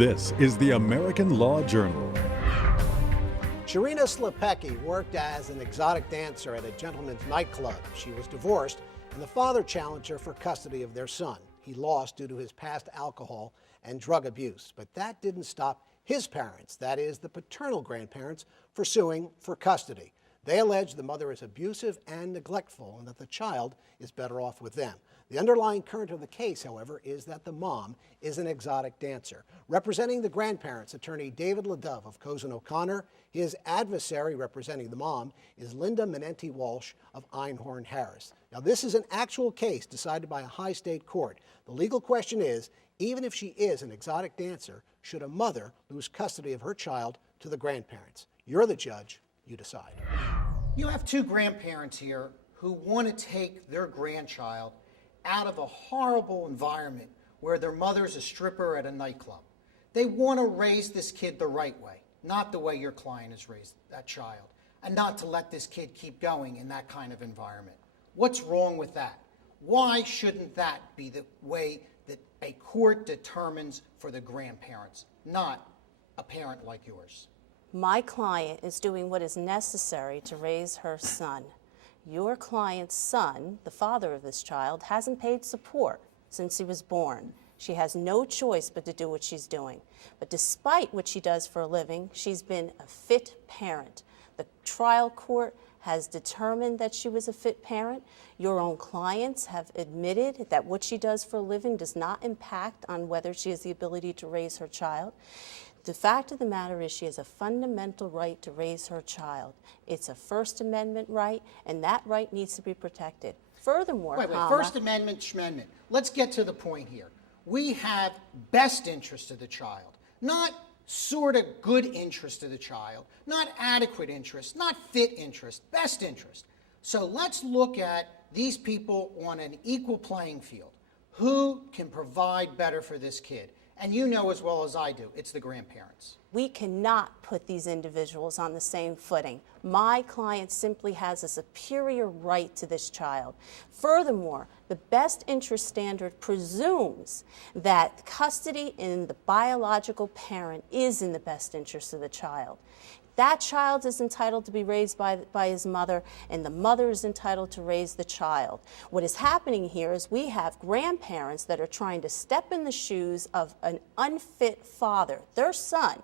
This is the American Law Journal. Sharina Slepecki worked as an exotic dancer at a gentleman's nightclub. She was divorced, and the father challenged her for custody of their son. He lost due to his past alcohol and drug abuse. But that didn't stop his parents, that is, the paternal grandparents, from suing for custody. They allege the mother is abusive and neglectful and that the child is better off with them. The underlying current of the case, however, is that the mom is an exotic dancer. Representing the grandparents, attorney David Ladov of Cozen O'Connor. His adversary representing the mom is Linda Mainenti-Walsh of Einhorn Harris. Now, this is an actual case decided by a high state court. The legal question is, even if she is an exotic dancer, should a mother lose custody of her child to the grandparents? You're the judge. You decide. You have two grandparents here who want to take their grandchild out of a horrible environment where their mother's a stripper at a nightclub. They want to raise this kid the right way, not the way your client has raised that child, and not to let this kid keep going in that kind of environment. What's wrong with that? Why shouldn't that be the way that a court determines for the grandparents, not a parent like yours? My client is doing what is necessary to raise her son. Your client's son, the father of this child, hasn't paid support since he was born. She has no choice but to do what she's doing. But despite what she does for a living, she's been a fit parent. The trial court has determined that she was a fit parent. Your own clients have admitted that what she does for a living does not impact on whether she has the ability to raise her child. The fact of the matter is she has a fundamental right to raise her child. It's a First Amendment right, and that right needs to be protected. Furthermore, wait, First Amendment, Schmendment. Let's get to the point here. We have best interest of the child, not sort of good interest of the child, not adequate interest, not fit interest, best interest. So let's look at these people on an equal playing field. Who can provide better for this kid? And you know as well as I do, it's the grandparents. We cannot put these individuals on the same footing. My client simply has a superior right to this child. Furthermore, the best interest standard presumes that custody in the biological parent is in the best interest of the child. That child is entitled to be raised by his mother, and the mother is entitled to raise the child. What is happening here is we have grandparents that are trying to step in the shoes of an unfit father, their son,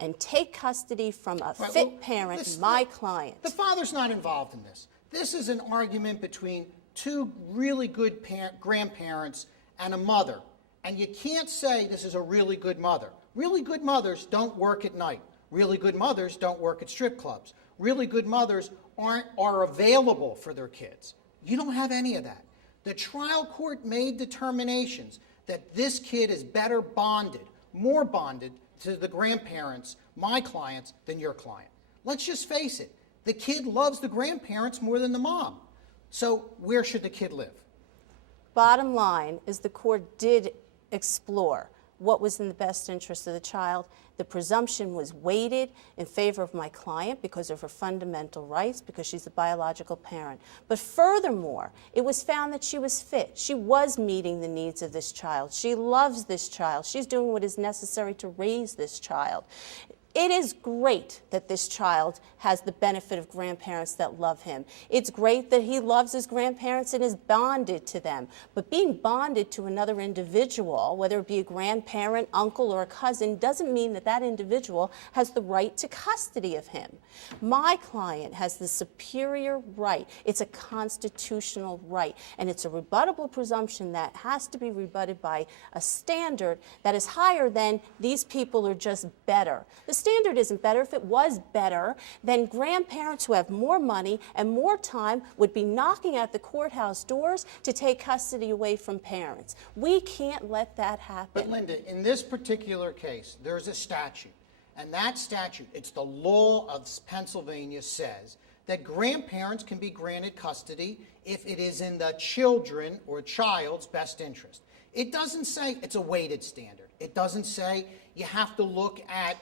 and take custody from a fit parent, my client. The father's not involved in this. This is an argument between two really good grandparents and a mother. And you can't say this is a really good mother. Really good mothers don't work at night. Really good mothers don't work at strip clubs. Really good mothers are available for their kids. You don't have any of that. The trial court made determinations that this kid is better bonded, more bonded to the grandparents, my clients, than your client. Let's just face it. The kid loves the grandparents more than the mom. So where should the kid live? Bottom line is the court did explore what was in the best interest of the child. The presumption was weighted in favor of my client because of her fundamental rights, because she's the biological parent. But furthermore, it was found that she was fit. She was meeting the needs of this child. She loves this child. She's doing what is necessary to raise this child. It is great that this child has the benefit of grandparents that love him. It's great that he loves his grandparents and is bonded to them. But being bonded to another individual, whether it be a grandparent, uncle, or a cousin, doesn't mean that that individual has the right to custody of him. My client has the superior right. It's a constitutional right, and it's a rebuttable presumption that has to be rebutted by a standard that is higher than these people are just better. The standard isn't better. If it was better, then grandparents who have more money and more time would be knocking at the courthouse doors to take custody away from parents. We can't let that happen. But Linda, in this particular case, there's a statute. And that statute, it's the law of Pennsylvania, says that grandparents can be granted custody if it is in the children or child's best interest. It doesn't say it's a weighted standard. It doesn't say you have to look at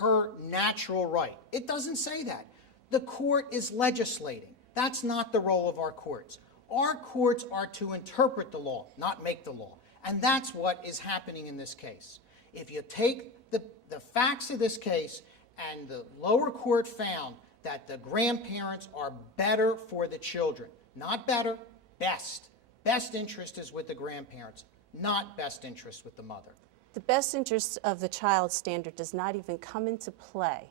her natural right. It doesn't say that. The court is legislating. That's not the role of our courts. Our courts are to interpret the law, not make the law. And that's what is happening in this case. If you take the facts of this case, and the lower court found that the grandparents are better for the children. Not better, best. Best interest is with the grandparents, not best interest with the mother. The best interest of the child standard does not even come into play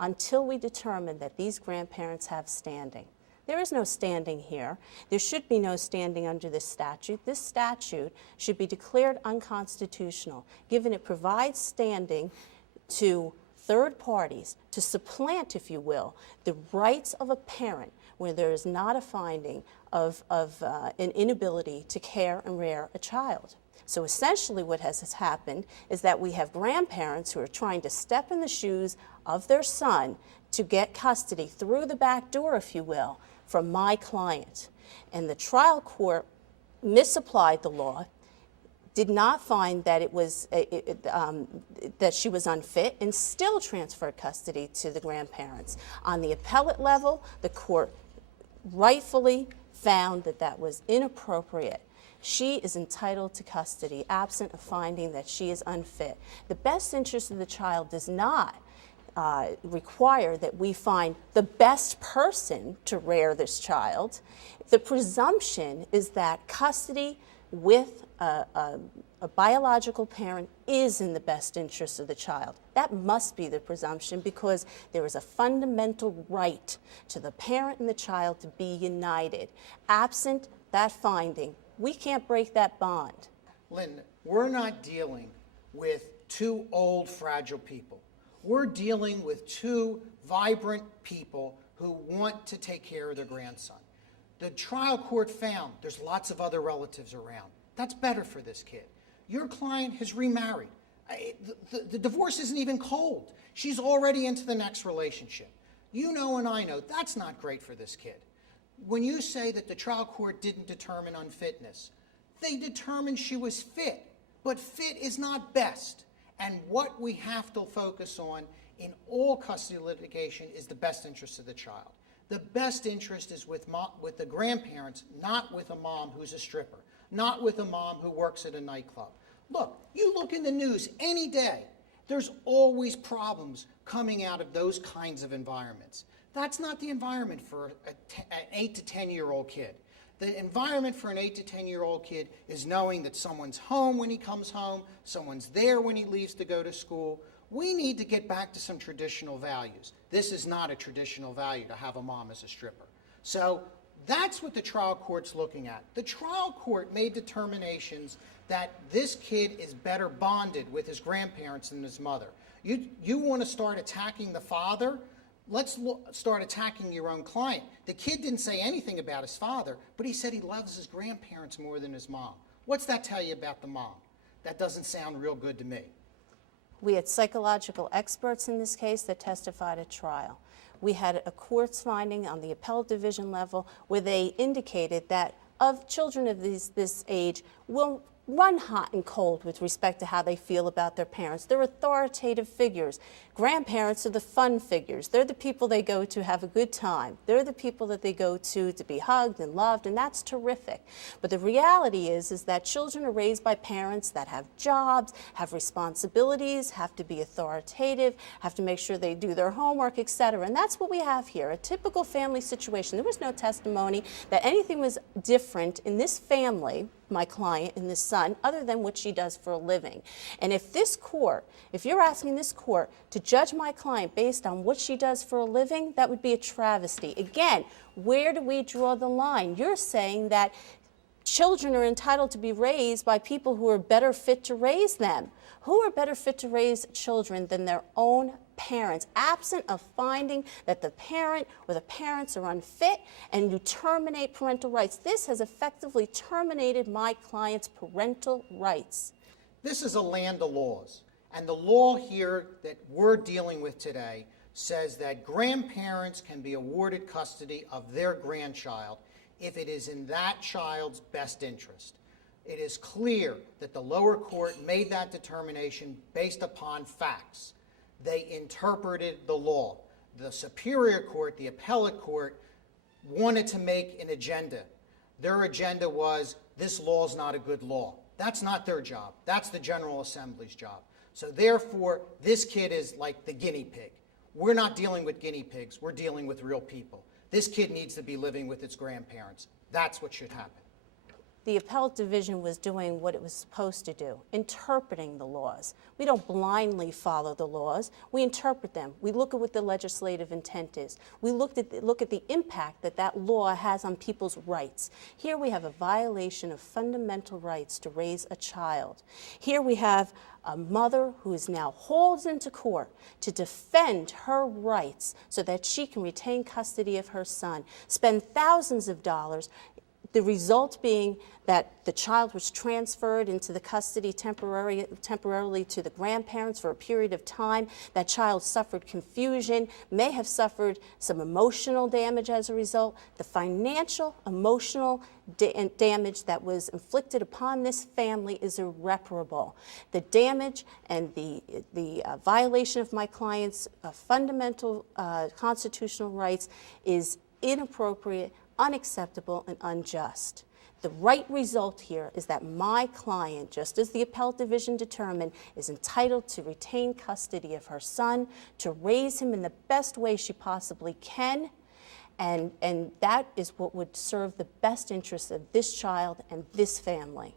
until we determine that these grandparents have standing. There is no standing here. There should be no standing under this statute. This statute should be declared unconstitutional, given it provides standing to third parties to supplant, if you will, the rights of a parent where there is not a finding of an inability to care and rear a child. So essentially what has happened is that we have grandparents who are trying to step in the shoes of their son to get custody through the back door, if you will, from my client. And the trial court misapplied the law, did not find that it was that she was unfit, and still transferred custody to the grandparents. On the appellate level, the court rightfully found that that was inappropriate. She is entitled to custody, absent a finding that she is unfit. The best interest of the child does not require that we find the best person to rear this child. The presumption is that custody with a biological parent is in the best interest of the child. That must be the presumption, because there is a fundamental right to the parent and the child to be united. Absent that finding, we can't break that bond. Lynn, we're not dealing with two old, fragile people. We're dealing with two vibrant people who want to take care of their grandson. The trial court found there's lots of other relatives around. That's better for this kid. Your client has remarried. The divorce isn't even cold. She's already into the next relationship. You know and I know that's not great for this kid. When you say that the trial court didn't determine unfitness, they determined she was fit, but fit is not best. And what we have to focus on in all custody litigation is the best interest of the child. The best interest is with the grandparents, not with a mom who's a stripper, not with a mom who works at a nightclub. Look, you look in the news any day, there's always problems coming out of those kinds of environments. That's not the environment for an 8 to 10-year-old kid. The environment for an 8 to 10-year-old kid is knowing that someone's home when he comes home, someone's there when he leaves to go to school. We need to get back to some traditional values. This is not a traditional value to have a mom as a stripper. So that's what the trial court's looking at. The trial court made determinations that this kid is better bonded with his grandparents than his mother. You want to start attacking the father? Let's start attacking your own client. The kid didn't say anything about his father, but he said he loves his grandparents more than his mom. What's that tell you about the mom? That doesn't sound real good to me. We had psychological experts in this case that testified at trial. We had a court's finding on the appellate division level where they indicated that of children of this age will run hot and cold with respect to how they feel about their parents. They're authoritative figures. Grandparents are the fun figures. They're the people they go to have a good time. They're the people that they go to be hugged and loved, and that's terrific. But the reality is that children are raised by parents that have jobs, have responsibilities, have to be authoritative, have to make sure they do their homework, etc. And that's what we have here, a typical family situation. There was no testimony that anything was different in this family, my client and this son, other than what she does for a living. And if this court, if you're asking this court to judge my client based on what she does for a living, that would be a travesty. Again, where do we draw the line? You're saying that children are entitled to be raised by people who are better fit to raise them. Who are better fit to raise children than their own parents, absent of finding that the parent or the parents are unfit, and you terminate parental rights? This has effectively terminated my client's parental rights. This is a land of laws, and the law here that we're dealing with today says that grandparents can be awarded custody of their grandchild if it is in that child's best interest. It is clear that the lower court made that determination based upon facts. They interpreted the law. The superior court, the appellate court, wanted to make an agenda. Their agenda was, this law is not a good law. That's not their job. That's the General Assembly's job. So therefore, this kid is like the guinea pig. We're not dealing with guinea pigs. We're dealing with real people. This kid needs to be living with its grandparents. That's what should happen. The appellate division was doing what it was supposed to do, interpreting the laws. We don't blindly follow the laws. We interpret them. We look at what the legislative intent is. We look at the impact that that law has on people's rights. Here we have a violation of fundamental rights to raise a child. Here we have a mother who is now hauled into court to defend her rights so that she can retain custody of her son, spend thousands of dollars, the result being that the child was transferred into the custody temporarily to the grandparents for a period of time. That child suffered confusion, may have suffered some emotional damage as a result. The financial, emotional damage that was inflicted upon this family is irreparable. The damage and the violation of my client's fundamental constitutional rights is inappropriate, unacceptable, and unjust. The right result here is that my client, just as the appellate division determined, is entitled to retain custody of her son, to raise him in the best way she possibly can, and that is what would serve the best interests of this child and this family.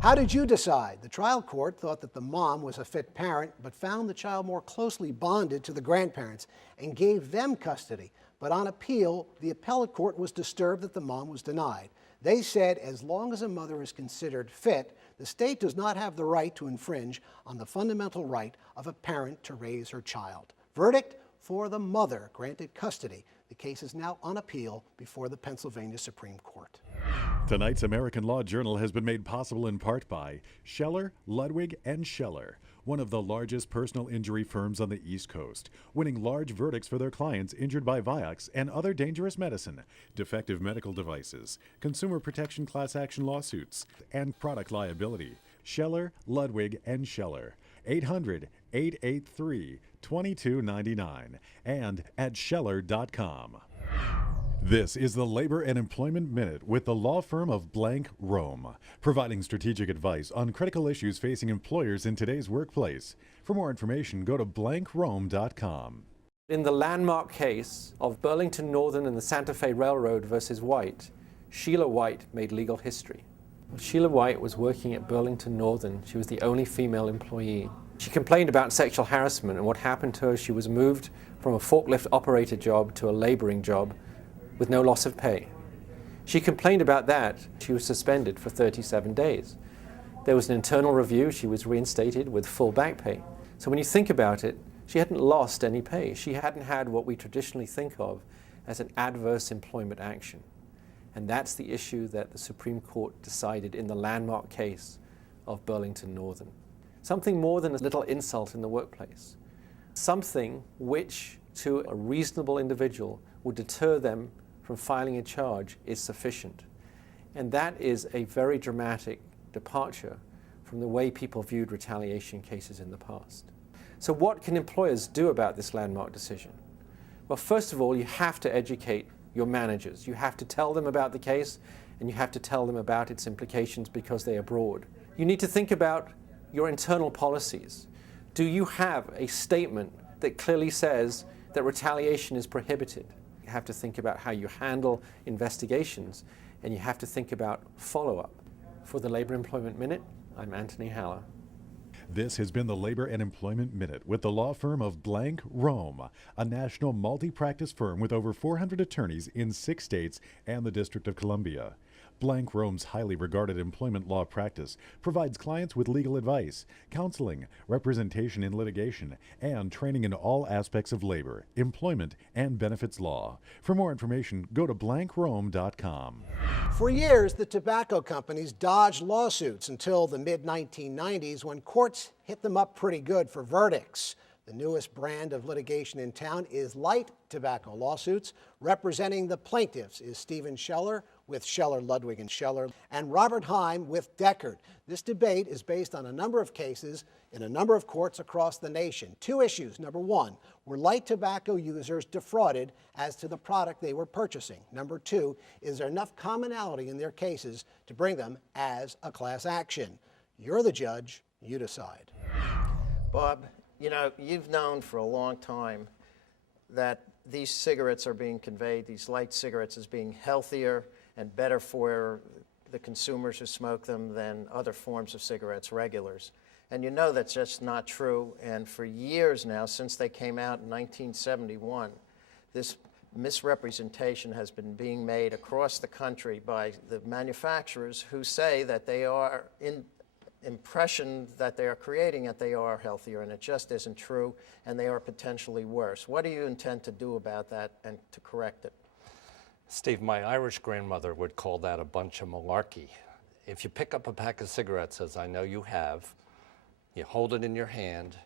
How did you decide? The trial court thought that the mom was a fit parent, but found the child more closely bonded to the grandparents and gave them custody. But on appeal, the appellate court was disturbed that the mom was denied. They said as long as a mother is considered fit, the state does not have the right to infringe on the fundamental right of a parent to raise her child. Verdict for the mother granted custody. The case is now on appeal before the Pennsylvania Supreme Court. Tonight's American Law Journal has been made possible in part by Scheller, Ludwig & Scheller, one of the largest personal injury firms on the East Coast, winning large verdicts for their clients injured by Vioxx and other dangerous medicine, defective medical devices, consumer protection class action lawsuits, and product liability. Scheller, Ludwig & Scheller, 800-883-2299, and at Scheller.com. This is the Labor and Employment Minute with the law firm of Blank Rome, providing strategic advice on critical issues facing employers in today's workplace. For more information, go to blankrome.com. In the landmark case of Burlington Northern and the Santa Fe Railroad versus White, Sheila White made legal history. Sheila White was working at Burlington Northern. She was the only female employee. She complained about sexual harassment, and what happened to her, she was moved from a forklift operator job to a laboring job with no loss of pay. She complained about that. She was suspended for 37 days. There was an internal review. She was reinstated with full back pay. So when you think about it, she hadn't lost any pay. She hadn't had what we traditionally think of as an adverse employment action. And that's the issue that the Supreme Court decided in the landmark case of Burlington Northern. Something more than a little insult in the workplace. Something which, to a reasonable individual, would deter them from filing a charge is sufficient. And that is a very dramatic departure from the way people viewed retaliation cases in the past. So what can employers do about this landmark decision? Well, first of all, you have to educate your managers. You have to tell them about the case, and you have to tell them about its implications because they are broad. You need to think about your internal policies. Do you have a statement that clearly says that retaliation is prohibited? You have to think about how you handle investigations, and you have to think about follow-up. For the Labor Employment Minute, I'm Anthony Haller. This has been the Labor and Employment Minute with the law firm of Blank Rome, a national multi-practice firm with over 400 attorneys in 6 states and the District of Columbia. Blank Rome's highly regarded employment law practice provides clients with legal advice, counseling, representation in litigation, and training in all aspects of labor, employment, and benefits law. For more information, go to blankrome.com. For years, the tobacco companies dodged lawsuits until the mid-1990s when courts hit them up pretty good for verdicts. The newest brand of litigation in town is light tobacco lawsuits. Representing the plaintiffs is Stephen Scheller with Scheller, Ludwig & Scheller, and Robert Heim with Deckard. This debate is based on a number of cases in a number of courts across the nation. Two issues. Number one, were light tobacco users defrauded as to the product they were purchasing? Number two, is there enough commonality in their cases to bring them as a class action? You're the judge. You decide. Bob, you know, you've known for a long time that these cigarettes are being conveyed, these light cigarettes, as being healthier and better for the consumers who smoke them than other forms of cigarettes, regulars. And you know that's just not true. And for years now, since they came out in 1971, this misrepresentation has been being made across the country by the manufacturers who say that they are impression that they are creating that they are healthier, and it just isn't true, and they are potentially worse. What do you intend to do about that and to correct it? Steve, my Irish grandmother would call that a bunch of malarkey. If you pick up a pack of cigarettes, as I know you have, you hold it in your hand,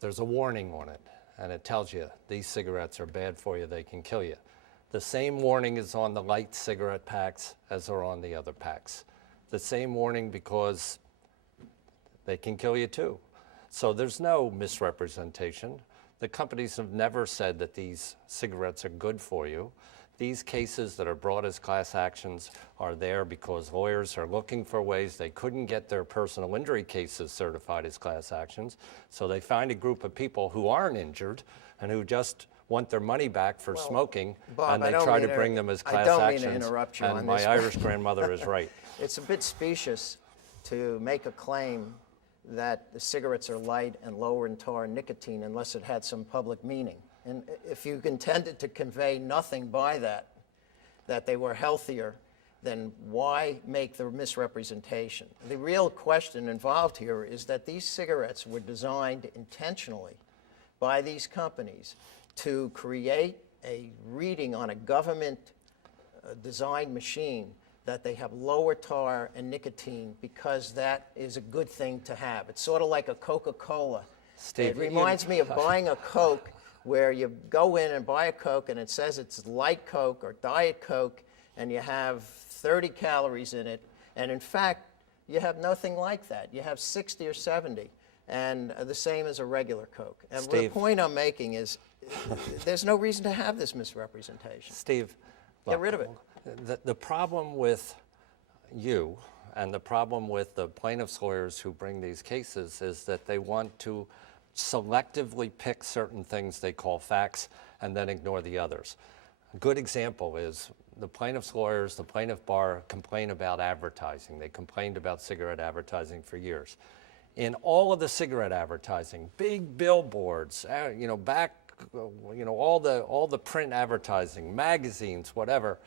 there's a warning on it, and it tells you these cigarettes are bad for you, they can kill you. The same warning is on the light cigarette packs as are on the other packs. The same warning because they can kill you too. So there's no misrepresentation. The companies have never said that these cigarettes are good for you. These cases that are brought as class actions are there because lawyers are looking for ways. They couldn't get their personal injury cases certified as class actions, so they find a group of people who aren't injured and who just want their money back for smoking, Bob, and they try to bring them as class actions. I don't mean to interrupt you on and this. my Irish grandmother is right. It's a bit specious to make a claim that the cigarettes are light and lower in tar and nicotine unless it had some public meaning. And if you intended to convey nothing by that they were healthier, then why make the misrepresentation? The real question involved here is that these cigarettes were designed intentionally by these companies to create a reading on a government designed machine that they have lower tar and nicotine because that is a good thing to have. It's sort of like a Coca-Cola. Steve, it reminds me of buying a Coke where you go in and buy a Coke and it says it's light Coke or Diet Coke and you have 30 calories in it. And in fact, you have nothing like that. You have 60 or 70, and the same as a regular Coke. And the point I'm making is there's no reason to have this misrepresentation. Steve, get rid of it. The problem with you and the problem with the plaintiffs' lawyers who bring these cases is that they want to selectively pick certain things they call facts and then ignore the others. A good example is the plaintiffs' lawyers, the plaintiff bar complain about advertising. They complained about cigarette advertising for years. In all of the cigarette advertising, big billboards, all the print advertising, magazines, whatever,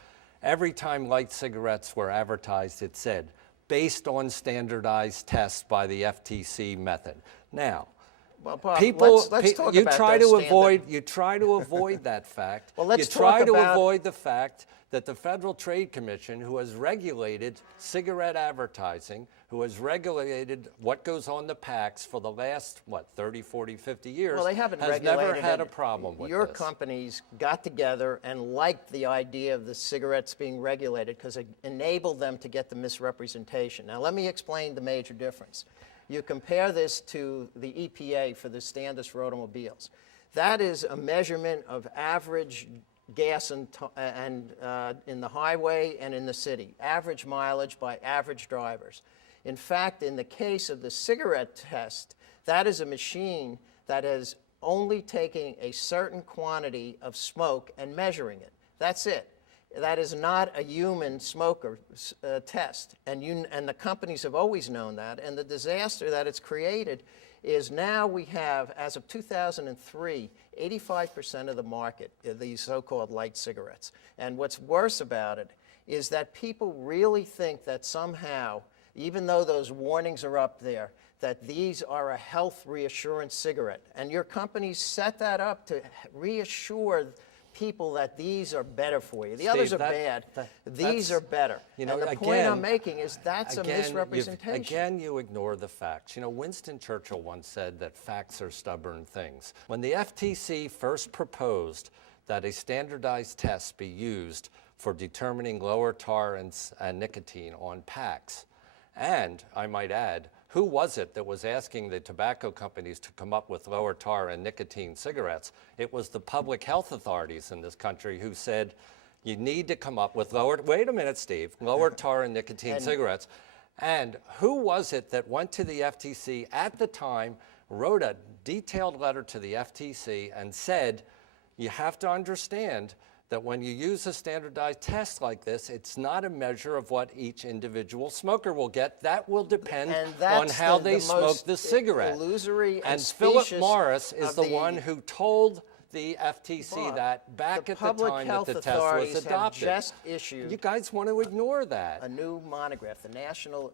every time light cigarettes were advertised, it said, based on standardized tests by the FTC method. Now, well, Bob, people, let's talk you about try those to avoid that fact. Well, let's you try talk to about avoid the fact that the Federal Trade Commission, who has regulated cigarette advertising, who has regulated what goes on the packs for the last, 30, 40, 50 years, well, they haven't has regulated never had it. a problem with Your this. companies got together and liked the idea of the cigarettes being regulated because it enabled them to get the misrepresentation. Now, let me explain the major difference. You compare this to the EPA for the standards for automobiles. That is a measurement of average gas in the highway and in the city, average mileage by average drivers. In fact, in the case of the cigarette test, that is a machine that is only taking a certain quantity of smoke and measuring it. That's it. That is not a human smoker test, and the companies have always known that, and the disaster that it's created is now we have, as of 2003, 85% of the market of these so-called light cigarettes. And what's worse about it is that people really think that somehow, even though those warnings are up there, that these are a health reassurance cigarette. And your companies set that up to reassure people that these are better for you. The others are bad. These are better. And the point I'm making is that's a misrepresentation. Again, you ignore the facts. Winston Churchill once said that facts are stubborn things. When the FTC first proposed that a standardized test be used for determining lower tar and nicotine on packs, and I might add, who was it that was asking the tobacco companies to come up with lower tar and nicotine cigarettes? It was the public health authorities in this country who said, you need to come up with lower tar and nicotine cigarettes. And who was it that went to the FTC at the time wrote a detailed letter to the FTC and said, you have to understand that when you use a standardized test like this, it's not a measure of what each individual smoker will get. That will depend on how they smoke the cigarette. Illusory and Philip Morris is the one who told the FTC that back at the time that the test was adopted. Just issued you guys want to ignore that. A new monograph, the National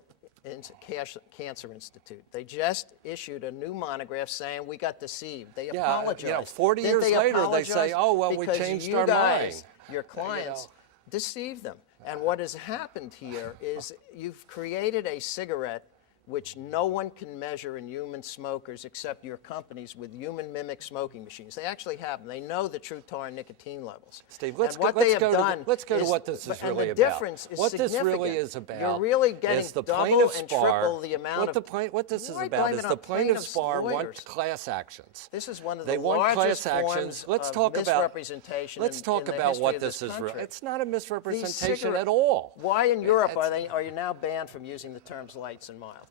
Cancer Institute. They just issued a new monograph saying we got deceived. They apologized. You know, 40 years later, they say, oh, well, we changed our mind. Your clients deceived them. And what has happened here is you've created a cigarette which no one can measure in human smokers except your companies with human mimic smoking machines. They actually have them. They know the true tar and nicotine levels. Steve, let's go to what this is really about. The difference is what significant. This really is about. You're really getting is the double and triple the amount what this is about is the plaintiffs' bar want class actions. This is one of they the want largest class forms actions. Let's of talk misrepresentation. Let's talk in the about history what of this is. country. It's not a misrepresentation at all. Why in Europe are you now banned from using the terms lights and mild?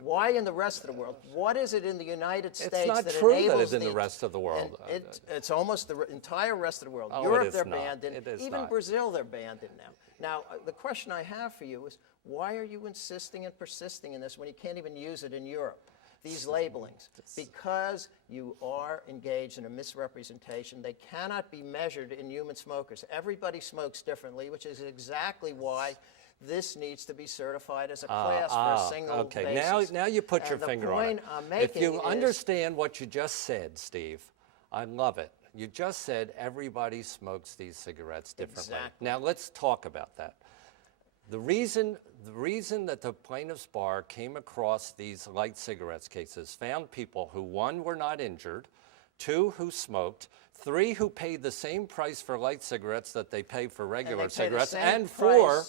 Why in the rest of the world? What is it in the United States that enables It's not true that it's in the rest of the world. It's almost the entire rest of the world. Oh, Europe, they're banned in. Even not. Brazil, they're banned in now. Now, the question I have for you is, why are you insisting and persisting in this when you can't even use it in Europe? These labelings, because you are engaged in a misrepresentation. They cannot be measured in human smokers. Everybody smokes differently, which is exactly why this needs to be certified as a class for a single basis. Now you put your finger on it. If you understand what you just said, Steve, I love it. You just said everybody smokes these cigarettes differently. Exactly. Now let's talk about that. The reason that the plaintiffs' bar came across these light cigarettes cases found people who, one, were not injured, two, who smoked, three, who paid the same price for light cigarettes that they pay for regular cigarettes, and four,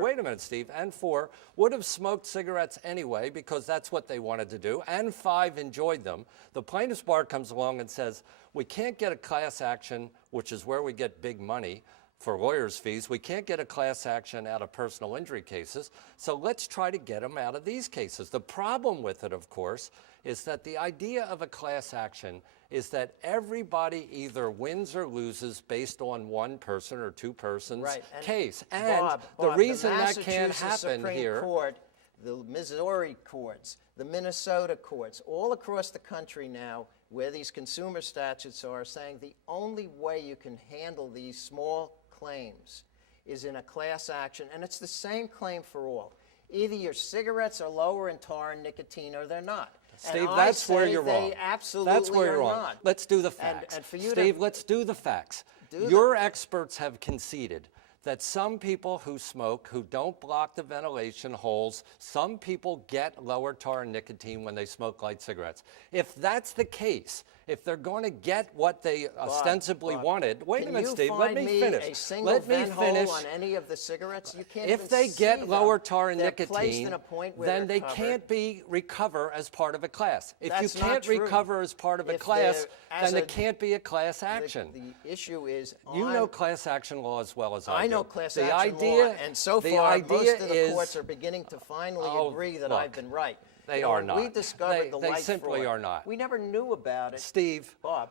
wait a minute, Steve, and four, would have smoked cigarettes anyway because that's what they wanted to do, and five, enjoyed them. The plaintiffs' bar comes along and says, we can't get a class action, which is where we get big money for lawyers' fees. We can't get a class action out of personal injury cases, so let's try to get them out of these cases. The problem with it, of course, is that the idea of a class action is that everybody either wins or loses based on one person or two persons' case. And the reason that can't happen here. Court, the Missouri courts, the Minnesota courts, all across the country now, where these consumer statutes are saying the only way you can handle these small claims is in a class action, and it's the same claim for all. Either your cigarettes are lower in tar and nicotine or they're not. Steve, that's where you're wrong. Absolutely that's where you're wrong. Not. Let's do the facts. And for you Steve, let's do the facts. Your experts have conceded that some people who smoke, who don't block the ventilation holes, some people get lower tar and nicotine when they smoke light cigarettes. If that's the case, if they're going to get what they ostensibly wanted, wait a minute, Steve, let me finish. Let me finish. On any of the cigarettes, you can't if they get lower tar and they're nicotine, then they can't recover as part of a class. If That's you can't recover as part of a class, then it can't be a class action. The issue is, you know class action law as well as I do. I know class action law, and so far most of the courts are beginning to finally agree that I've been right. They are not. We discovered the light fraud. They simply are not. We never knew about it. Steve, Bob,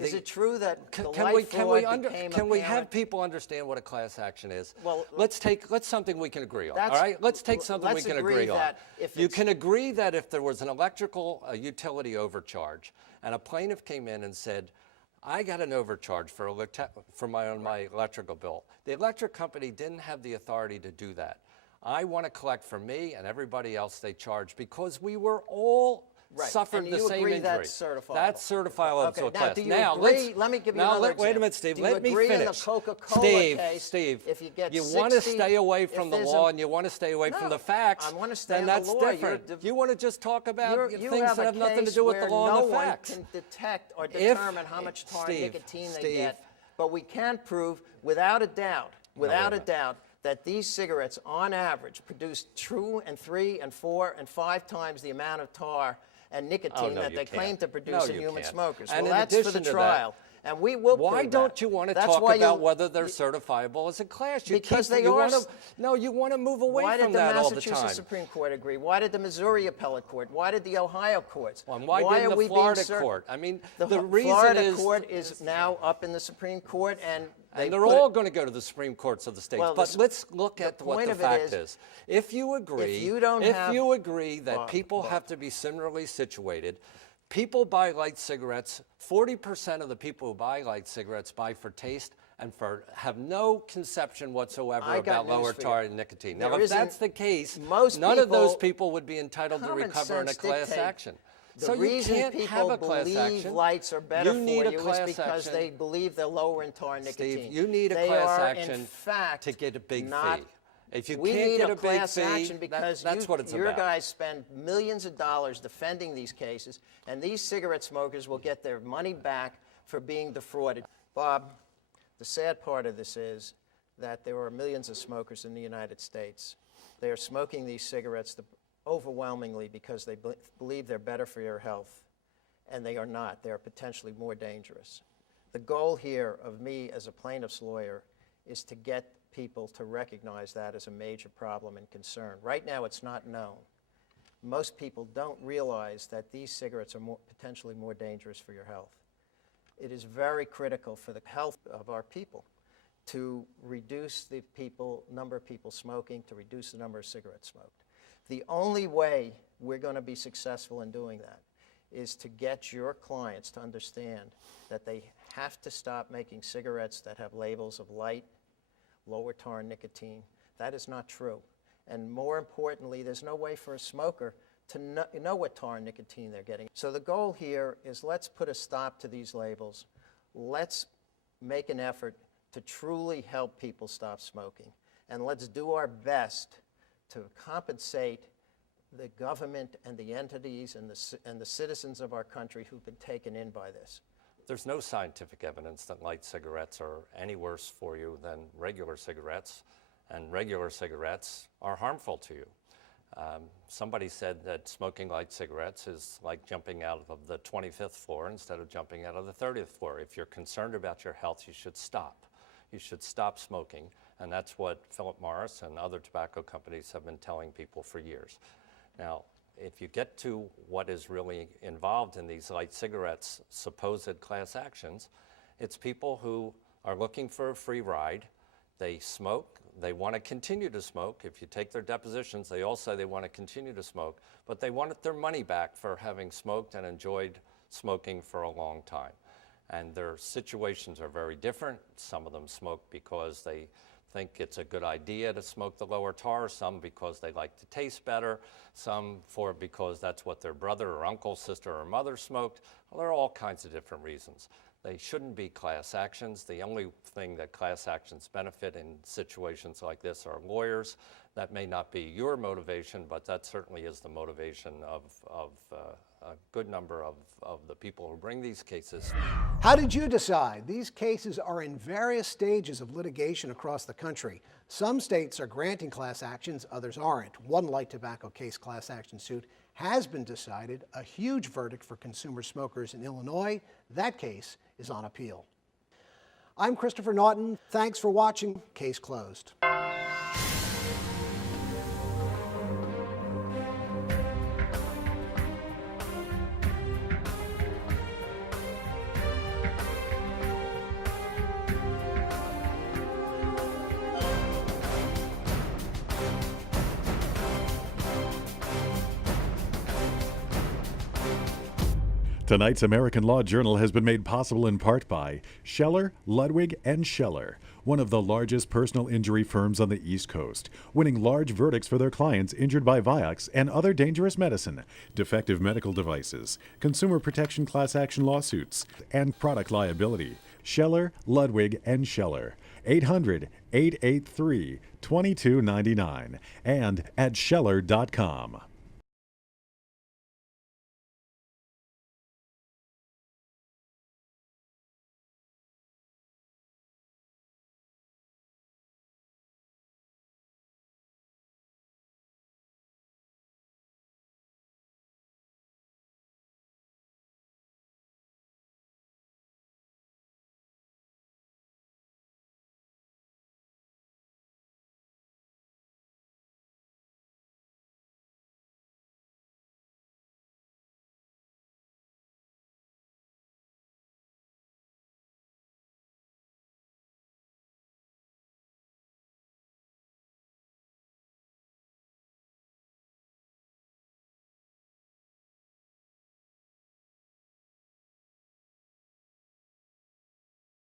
is it true that the can light fraud can we have people understand what a class action is? Well, let's something we can agree on. All right, let's take something we can agree on. You can agree that if there was an electrical utility overcharge, and a plaintiff came in and said, I got an overcharge for my electrical bill. The electric company didn't have the authority to do that. I want to collect from me and everybody else they charge because we were all suffered the same injury. That's certifiable. That's certifiable to a class. Now, do you agree? Let me give you another example. Wait a minute, Steve. Let me finish. In the Coca-Cola case, Steve, if you get want to stay away from the law and you want to stay away from the facts, I want to stay then on that's the law. different. You want to just talk about things that have nothing to do with the law and the facts. No one can detect or determine how much tar and nicotine they get, but we can prove without a doubt, that these cigarettes, on average, produce 2 and 3 and 4 and 5 times the amount of tar and nicotine Oh, no, that you they can't. claim to produce No, in you human can't. smokers. And Well, in that's for the addition to that, trial. And we will Why prove don't that. you want to That's talk why about you- whether they're certifiable as a class? You Because keep, they you are wanna, No, you want to move away Why from did the that all the Massachusetts time. Supreme Court agree? Why did the Missouri Appellate Court? Why did the Ohio courts? Well, and why didn't are the we Florida being court? I mean, the reason Florida is... court is now up in the Supreme Court, and And they're put all it- going to go to the Supreme Courts of the states. Well, But let's look at what point the of it fact is, is. If you agree, if you don't have- you agree that Bob, people Bob. have to be similarly situated, people buy light cigarettes. 40% of the people who buy light cigarettes buy for taste and have no conception whatsoever I got about lower news for tar you. nicotine. There Now, if isn't- that's the case, most none of those people- people would be entitled to Common recover in a sense class dictate action. The So you reason can't people have a class believe action. lights are better You for need a you is class because action. they believe they're lower in tar nicotine. Steve, you need a They class are, action in fact, to get a big not, fee. If you we can't need get a a big class fee, action because that's what it's your about. guys spend millions of dollars defending these cases, and these cigarette smokers will get their money back for being defrauded. Bob, the sad part of this is that there are millions of smokers in the United States. They are smoking these cigarettes overwhelmingly because they believe they're better for your health, and they are not. They are potentially more dangerous. The goal here of me as a plaintiff's lawyer is to get people to recognize that as a major problem and concern. Right now, it's not known. Most people don't realize that these cigarettes are potentially more dangerous for your health. It is very critical for the health of our people to reduce the number of people smoking, to reduce the number of cigarettes smoked. The only way we're going to be successful in doing that is to get your clients to understand that they have to stop making cigarettes that have labels of light, lower tar nicotine. That is not true. And more importantly, there's no way for a smoker to know what tar and nicotine they're getting. So the goal here is let's put a stop to these labels. Let's make an effort to truly help people stop smoking. And let's do our best to compensate the government and the entities and the citizens of our country who've been taken in by this. There's no scientific evidence that light cigarettes are any worse for you than regular cigarettes, and regular cigarettes are harmful to you. Somebody said that smoking light cigarettes is like jumping out of the 25th floor instead of jumping out of the 30th floor. If you're concerned about your health, you should stop. You should stop smoking, and that's what Philip Morris and other tobacco companies have been telling people for years. Now, if you get to what is really involved in these light cigarettes' supposed class actions, it's people who are looking for a free ride. They smoke. They want to continue to smoke. If you take their depositions, they all say they want to continue to smoke, but they want their money back for having smoked and enjoyed smoking for a long time. And their situations are very different. Some of them smoke because they think it's a good idea to smoke the lower tar, some because they like to taste better, some because that's what their brother or uncle, sister or mother smoked. Well, there are all kinds of different reasons. They shouldn't be class actions. The only thing that class actions benefit in situations like this are lawyers. That may not be your motivation, but that certainly is the motivation of a good number of the people who bring these cases. How did you decide? These cases are in various stages of litigation across the country. Some states are granting class actions, others aren't. One light tobacco case class action suit has been decided, a huge verdict for consumer smokers in Illinois. That case is on appeal. I'm Christopher Naughton. Thanks for watching. Case closed. Tonight's American Law Journal has been made possible in part by Scheller, Ludwig & Scheller, one of the largest personal injury firms on the East Coast, winning large verdicts for their clients injured by Vioxx and other dangerous medicine, defective medical devices, consumer protection class action lawsuits, and product liability. Scheller, Ludwig & Scheller, 800-883-2299, and at Scheller.com.